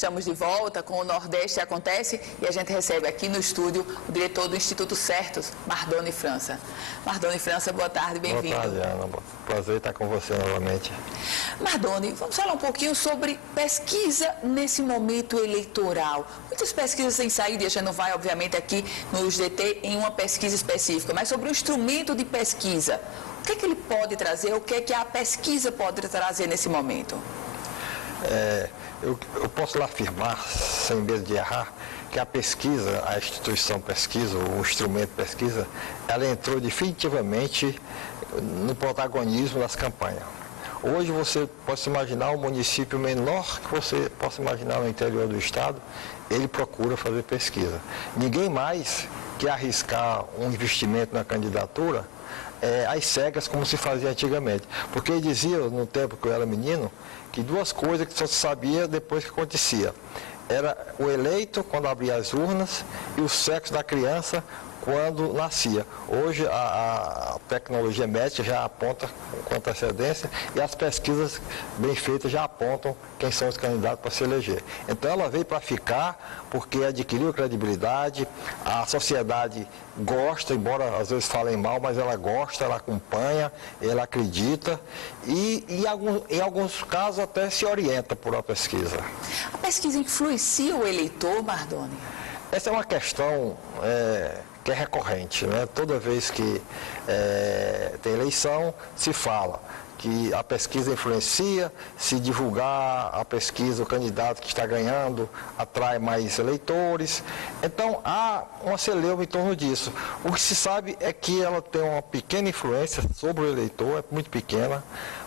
Estamos de volta com o Nordeste Acontece e a gente recebe aqui no estúdio o diretor do Instituto Certos, Mardoni França. Mardoni França, boa tarde, bem-vindo. Boa tarde, Ana. Prazer estar com você novamente. Mardoni, vamos falar um pouquinho sobre pesquisa nesse momento eleitoral. Muitas pesquisas têm saído, e a gente não vai, obviamente, aqui nos deter em uma pesquisa específica, mas sobre o instrumento de pesquisa. O que é que ele pode trazer? O que é que a pesquisa pode trazer nesse momento? Eu posso lá afirmar, sem medo de errar, que a pesquisa, a instituição pesquisa, o instrumento pesquisa, ela entrou definitivamente no protagonismo das campanhas. Hoje você pode se imaginar um município menor que você possa imaginar no interior do estado, ele procura fazer pesquisa. Ninguém mais quer arriscar um investimento na candidatura às cegas, como se fazia antigamente. Porque ele dizia, no tempo que eu era menino, que duas coisas que só se sabia depois que acontecia. Era o eleito, quando abria as urnas, e o sexo da criança, quando nascia. Hoje a tecnologia médica já aponta com antecedência e as pesquisas bem feitas já apontam quem são os candidatos para se eleger. Então ela veio para ficar porque adquiriu credibilidade, a sociedade gosta, embora às vezes falem mal, mas ela gosta, ela acompanha, ela acredita e em alguns casos até se orienta por uma pesquisa. A pesquisa influencia o eleitor, Mardoni? Essa é uma questão que é recorrente, né? Toda vez que tem eleição, se fala que a pesquisa influencia, se divulgar a pesquisa, o candidato que está ganhando atrai mais eleitores. Então, há uma celeuma em torno disso. O que se sabe é que ela tem uma pequena influência sobre o eleitor, é muito pequena,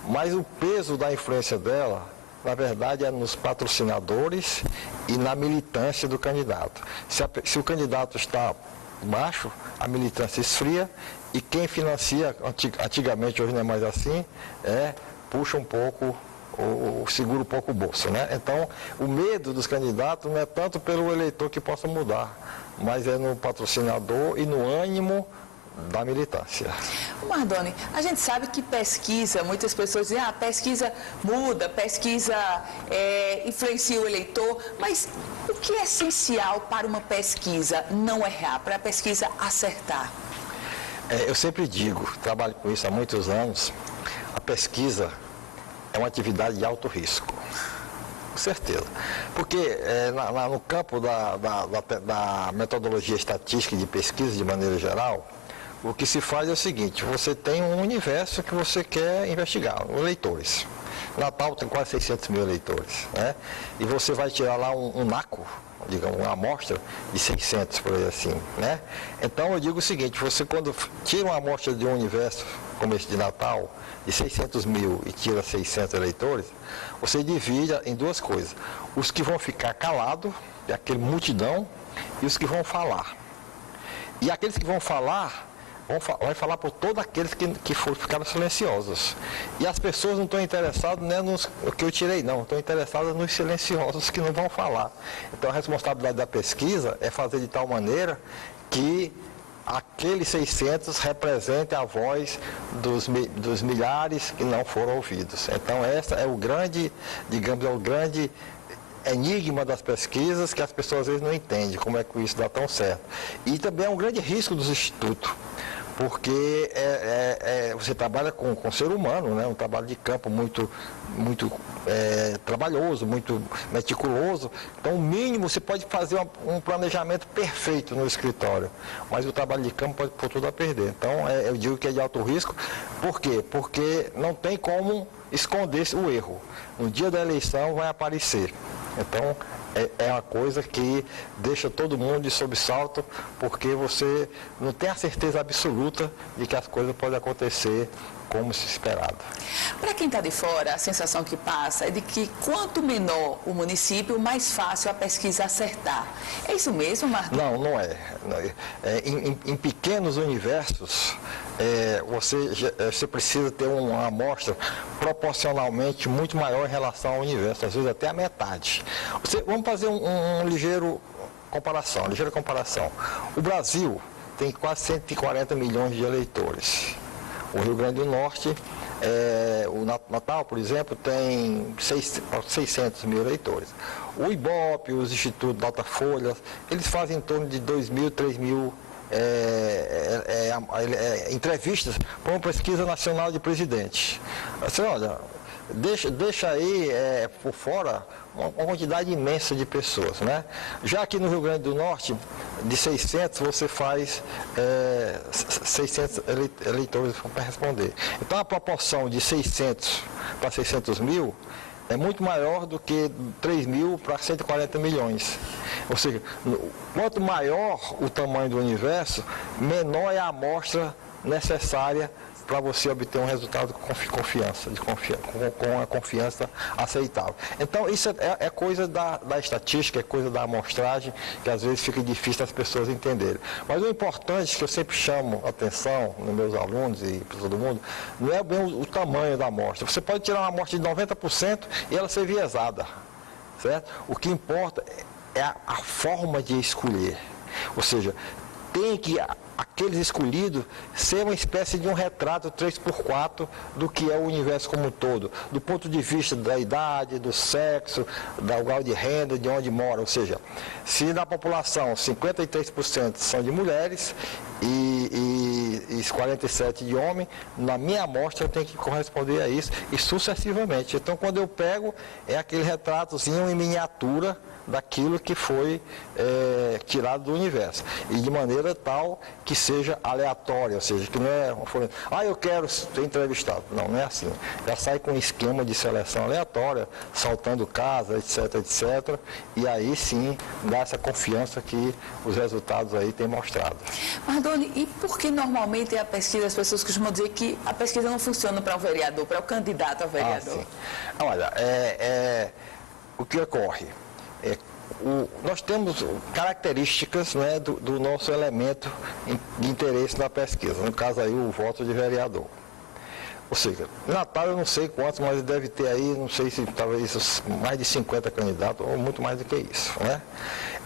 mas o peso da influência dela, na verdade, é nos patrocinadores e na militância do candidato. Se o candidato está baixo, a militância esfria e quem financia, antigamente, hoje não é mais assim, puxa um pouco, segura um pouco o bolso, né? Então, o medo dos candidatos não é tanto pelo eleitor que possa mudar, mas é no patrocinador e no ânimo da militância. Mardoni, a gente sabe que pesquisa, muitas pessoas dizem, pesquisa muda, pesquisa influencia o eleitor, mas o que é essencial para uma pesquisa não errar, para a pesquisa acertar? Eu sempre digo, trabalho com isso há muitos anos, a pesquisa é uma atividade de alto risco. Com certeza. Porque no campo da metodologia estatística e de pesquisa de maneira geral, o que se faz é o seguinte, você tem um universo que você quer investigar, eleitores. Natal tem quase 600 mil eleitores, né? E você vai tirar lá um naco, digamos, uma amostra de 600, por aí assim, né? Então eu digo o seguinte, você quando tira uma amostra de um universo como esse de Natal, de 600 mil e tira 600 eleitores, você divide em duas coisas. Os que vão ficar calados, aquele multidão, e os que vão falar. E aqueles que vão falar, vai falar por todos aqueles que ficaram silenciosos. E as pessoas não estão interessadas no que eu tirei, não. Estão interessadas nos silenciosos que não vão falar. Então a responsabilidade da pesquisa é fazer de tal maneira que aqueles 600 representem a voz dos milhares que não foram ouvidos. Então essa é o grande, digamos, enigma das pesquisas que as pessoas às vezes não entendem como é que isso dá tão certo. E também é um grande risco dos institutos, porque você trabalha com o ser humano, né? Um trabalho de campo muito trabalhoso, muito meticuloso. Então, o mínimo, você pode fazer um planejamento perfeito no escritório, mas o trabalho de campo pode pôr tudo a perder. Então, eu digo que é de alto risco. Por quê? Porque não tem como esconder o erro. No dia da eleição vai aparecer. Então, é uma coisa que deixa todo mundo de sobressalto, porque você não tem a certeza absoluta de que as coisas podem acontecer como se esperado. Para quem está de fora, a sensação que passa é de que quanto menor o município, mais fácil a pesquisa acertar. É isso mesmo, Marcos? Não é. Em pequenos universos, você precisa ter uma amostra proporcionalmente muito maior em relação ao universo, às vezes até a metade. Vamos fazer uma ligeira comparação. O Brasil tem quase 140 milhões de eleitores. O Rio Grande do Norte O Natal, por exemplo, tem 600 mil eleitores. O IBOP, os institutos Datafolha, eles fazem em torno de 2.000, 3.000 entrevistas para uma pesquisa nacional de presidente. Assim, olha, deixa aí por fora uma quantidade imensa de pessoas, né? Já aqui no Rio Grande do Norte, de 600, você faz 600 eleitores para responder. Então, a proporção de 600 para 600 mil é muito maior do que 3.000 para 140 milhões. Ou seja, quanto maior o tamanho do universo, menor é a amostra necessária para você obter um resultado com confiança, com a confiança aceitável. Então, isso é coisa da estatística, é coisa da amostragem, que às vezes fica difícil as pessoas entenderem. Mas o importante, que eu sempre chamo a atenção nos meus alunos e para todo mundo, não é bem o tamanho da amostra. Você pode tirar uma amostra de 90% e ela ser viesada, certo? O que importa é a forma de escolher. Ou seja, tem que aqueles escolhidos ser uma espécie de um retrato 3x4 do que é o universo como um todo, do ponto de vista da idade, do sexo, do grau de renda, de onde mora. Ou seja, se na população 53% são de mulheres e 47% de homens, na minha amostra tem que corresponder a isso e sucessivamente. Então, quando eu pego, é aquele retratozinho em miniatura daquilo que foi tirado do universo. E de maneira tal que seja aleatória, ou seja, que não é, eu quero ser entrevistado. Não, não é assim. Já sai com um esquema de seleção aleatória, saltando casa, etc, etc, e aí sim dá essa confiança que os resultados aí têm mostrado. Mardoni, e por que normalmente a pesquisa, as pessoas costumam dizer que a pesquisa não funciona para o vereador, para o candidato a vereador? Sim. Olha, o que ocorre? Nós temos características, né, do nosso elemento de interesse na pesquisa, no caso aí o voto de vereador. Ou seja, em Natal eu não sei quantos, mas deve ter aí, não sei se talvez mais de 50 candidatos ou muito mais do que isso, né?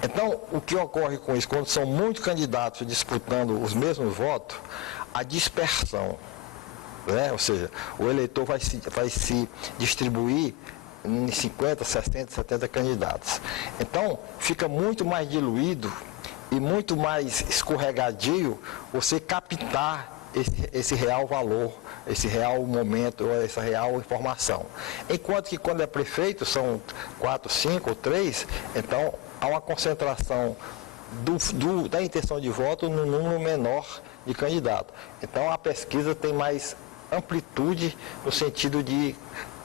Então, o que ocorre com isso, quando são muitos candidatos disputando os mesmos votos, a dispersão, né? Ou seja, o eleitor vai se distribuir em 50, 60, 70 candidatos. Então, fica muito mais diluído e muito mais escorregadio você captar esse real valor, esse real momento, essa real informação. Enquanto que quando é prefeito, são 4, 5 ou 3, então há uma concentração da intenção de voto no número menor de candidatos. Então, a pesquisa tem mais amplitude no sentido de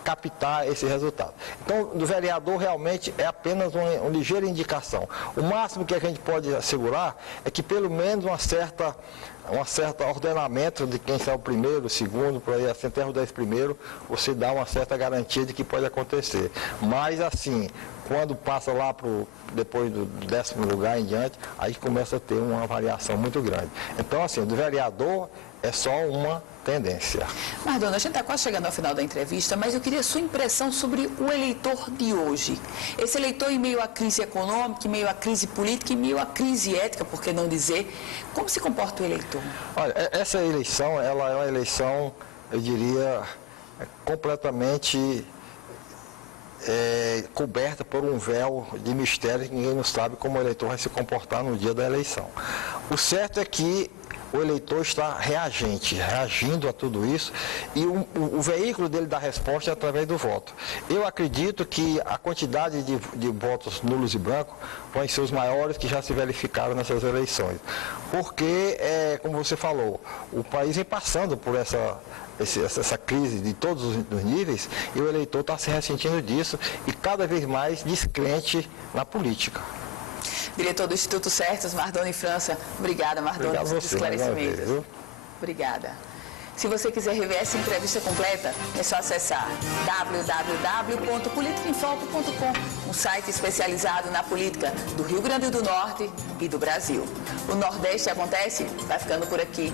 captar esse resultado. Então, do vereador realmente é apenas uma ligeira indicação. O máximo que a gente pode assegurar é que pelo menos uma certa ordenamento de quem está o primeiro, o segundo, por aí, até o 10 primeiro, você dá uma certa garantia de que pode acontecer. Mas assim, quando passa lá depois do 10º lugar em diante, aí começa a ter uma variação muito grande. Então, assim, do vereador é só uma tendência. Mardoni, a gente está quase chegando ao final da entrevista, mas eu queria a sua impressão sobre o eleitor de hoje. Esse eleitor em meio à crise econômica, em meio à crise política, em meio à crise ética, por que não dizer, como se comporta o eleitor? Olha, essa eleição, ela é uma eleição, eu diria, completamente coberta por um véu de mistério que ninguém não sabe como o eleitor vai se comportar no dia da eleição. O certo é que o eleitor está reagindo a tudo isso e o veículo dele da resposta é através do voto. Eu acredito que a quantidade de votos nulos e brancos vão ser os maiores que já se verificaram nessas eleições. Porque, como você falou, o país vem passando por essa crise de todos os níveis e o eleitor está se ressentindo disso e cada vez mais descrente na política. Diretor do Instituto Certos, Mardoni França. Obrigada, Mardoni, por esse esclarecimento. Obrigada. Se você quiser rever essa entrevista completa, é só acessar www.politicaemfoco.com, um site especializado na política do Rio Grande do Norte e do Brasil. O Nordeste Acontece vai ficando por aqui.